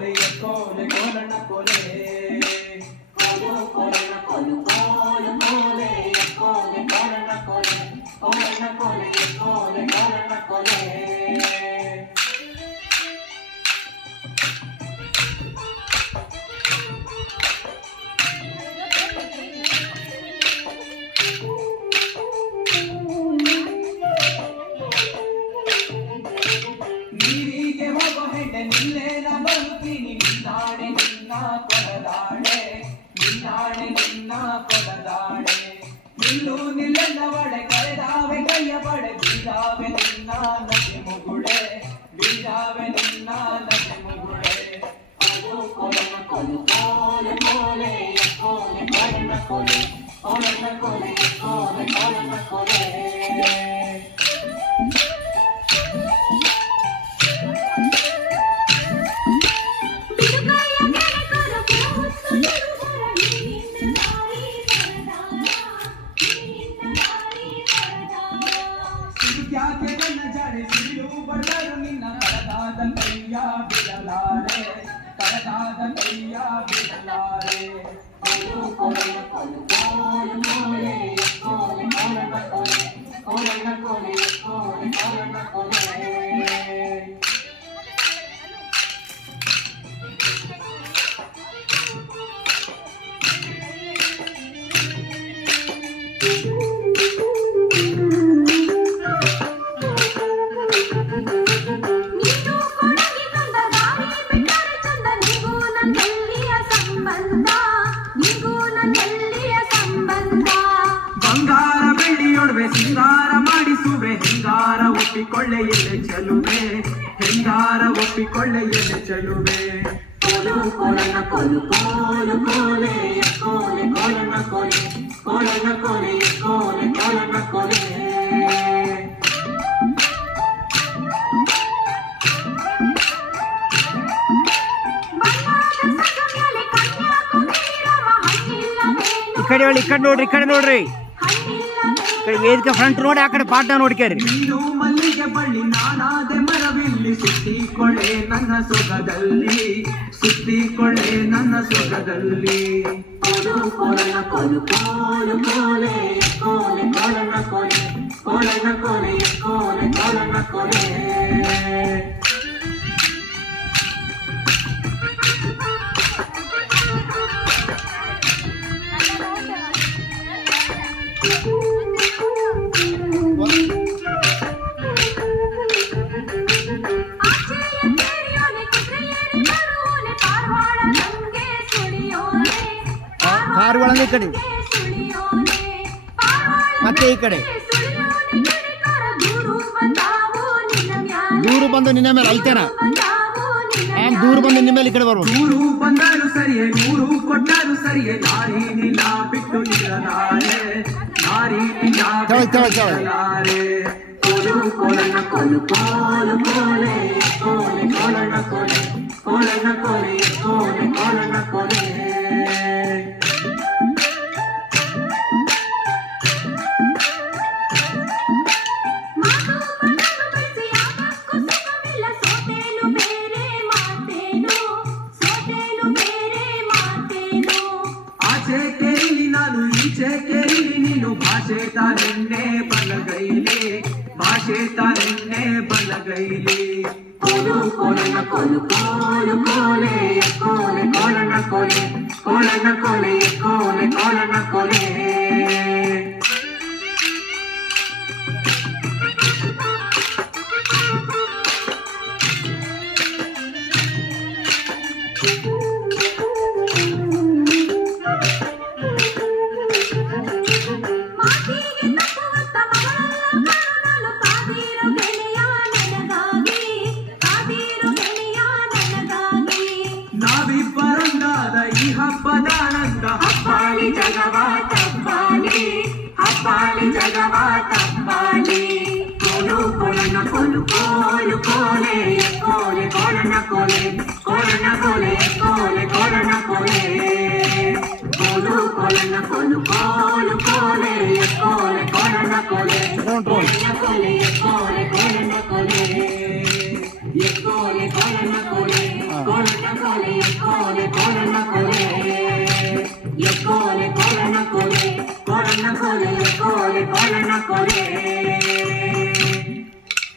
ಕೋಲಣ್ಣ ಕೋಲೆ ಕೋಲೆ ಕೋಲಣ್ಣ ಕೋಲೆ ಕೋಲು ಕೋಲಣ್ಣ ಕೋಲು ಕೋಲು ಕೋಲೆ ಕೋಲೆ ಕೋಲಣ್ಣ ಕೋಲೆ ಕೋಲಣ್ಣ ಕೋಲೆ ಕೋಲೆ ಕೋಲಣ್ಣ ನಿನ್ನ ಕೊಡದಾಡೆ ನಿನ್ನಾಣೆ ನಿನ್ನ ಕೊಡದಾಡೆ ನಿಲ್ಲು ನಿಲ್ಲನ ಒಡೆ ಕರೆದಾವೆ ಕೈಯ ಪಡೆ ಬೀರಾವೆ ನಿನ್ನ ನಗೆ ಮುಗುಳೆ ಬೀರಾವೆ ನಿನ್ನ ನಗೆ ಮುಗುಳೆ ಅದು ಕೊಲನ ಕೊಲು ಕೋಲೆ ಕೋಲೆ ಕೋಲೆ ಕೊಲನ ಕೊಲೆ ಕೊಲನ ಕೊಲೆ ಕೋಲೆ ಕೊಲನ ಕೊಲೆ ಯಾಕೆ ನನ್ನ ಜಾಡೆ ಕೋಲು ಕೋಲೆ ಕೋಲೆ ಕೋಲನ ಕೊಲೆ ಕೋಲನ ಕೊಲೆ ಕೋಲೆ ಬಂಗಾರ ಚಲುವೆ ಹೆಂಗಾರ ಒಪ್ಪಿಕೊಳ್ಳೆ ಚಲುವೆ ಚೆಲುವೆ ಹೆಂಗಾರ ಒಪ್ಪಿಕೊಳ್ಳೆ, ಎಲೆ ಚೆಲುವೆ ಕೋಲು ಕೋಲನ ಕೋಲು ಕೋಲು ಕೋಲೆ ಕೋಲೆ ಕೋಲನ ಕೋಲೆ. ಕೋಲನ ಕೋಲೆ ಕೋಲೆ ಕೋಲನ ಕೋಲೆ ಈ ಕಡೆ ಹೇಳಿ, ಈ ಕಡೆ ನೋಡ್ರಿ, ಈ ಕಡೆ ನೋಡ್ರಿ. ಕಡೆ ವೇದಿಕೆ ಫ್ರಂಟ್ ನೋಡಿ, ಆ ಕಡೆ ಪಾಠ ನೋಡ್ಕೇರಿ. ನೀನು ಮಲ್ಲಿಗೆ ಬಳ್ಳಿ, ನಾನಾದೆ ಮರವಿಲ್ಲಿ ಸುತ್ತಿಕೊಳ್ಳೆ ನನ್ನ ಸೊಗದಲ್ಲಿ. ಸುತ್ತಿಕೊಳ್ಳೆ ನನ್ನ ಸೊಗದಲ್ಲಿ. ಕೋಲು ಕೋಲನ ಕೋಲು ಕೋಲು ಕೋಲೆ ಕೋಲೆ ಕೋಲನ ಕೋಲೆ ಕೋಲನ ಕೋಲೆ ಕೋಲೆ ಕೋಲನ ಕೋಲೆ ಈ ಕಡೆ ಮತ್ತೆ ಈ ಕಡೆ ದೂರ ಬಂದು ನಿನ್ನ ಮೇಲೆ ಅಲ್ತೇನ ಆಮ್ ದೂರ ಬಂದು ನಿನ್ನ ಮೇಲೆ ಈ ಕಡೆ ಬರ್ಬೋದು ನೂರು ಬಂದರು ಸರಿಯೇ ನೂರು ಕೊಟ್ಟರು ಸರಿಯೇ ನಾರಿ ನಿನ್ನ ಬಿಟ್ಟು ನಿಲ್ಲಲಾರೆ ನಾರಿ ನಿನ್ನ ಚಲ, ಚಲ, ಬಿಟ್ಟು ಚಲ. ನಿಲ್ಲಲಾರೆ ಕೋಲು ಕೋಲನ ಕೋಲು ಕೋಲು ಕೋಲೆ ಆಚೆ ಕೇಳಿ ನಾನು ಈಚೆ ಕೇಳಿ ನೀನು ಭಾಷೆ ತಾನೆನ್ನೆ ಬಲಗೈಲಿ ಭಾಷೆ ತಾನೆನ್ನೆ ಬಲಗೈಲಿ ಕೋಲು ಕೋಲನ ಕೋಲು ಕೋಲು ಕೋಲೆ ಕೋಲೆ ಕೋಲನ ಕೋಲೆ ಕೋಲನ ಕೋಲೆ ಕೋಲೆ ಕೋಲನ ಕೋಲೆ ನಾವಿಬ್ಬರೊಂದಾದ ಈ ಹಬ್ಬದ ಆನಂದ ಹಬ್ಬಾಳಿ ಜಗವ ತಬ್ಬಾಲಿ ಹಬ್ಬಾಳಿ ಜಗವ ತಬ್ಬಾಲಿ ಕೋಲು ಕೋಲನ ಕೋಲು ಕೋಲು ಕೋಲೆ ಕೋಲೆ ಕೋಲನ ಕೋಲೆ ಕೋಲನ ಕೋಲೆ ಕೋಲೆ ಕೋಲನ ಕೋಲೆ ಕೋಲು ಕೋಲನ ಕೋಲು ಕೋಲು ಕೋಲೆ ಕೋಲೆ ಕೋಲನ ಕೋಲೆ Control. ಕೋಲೆ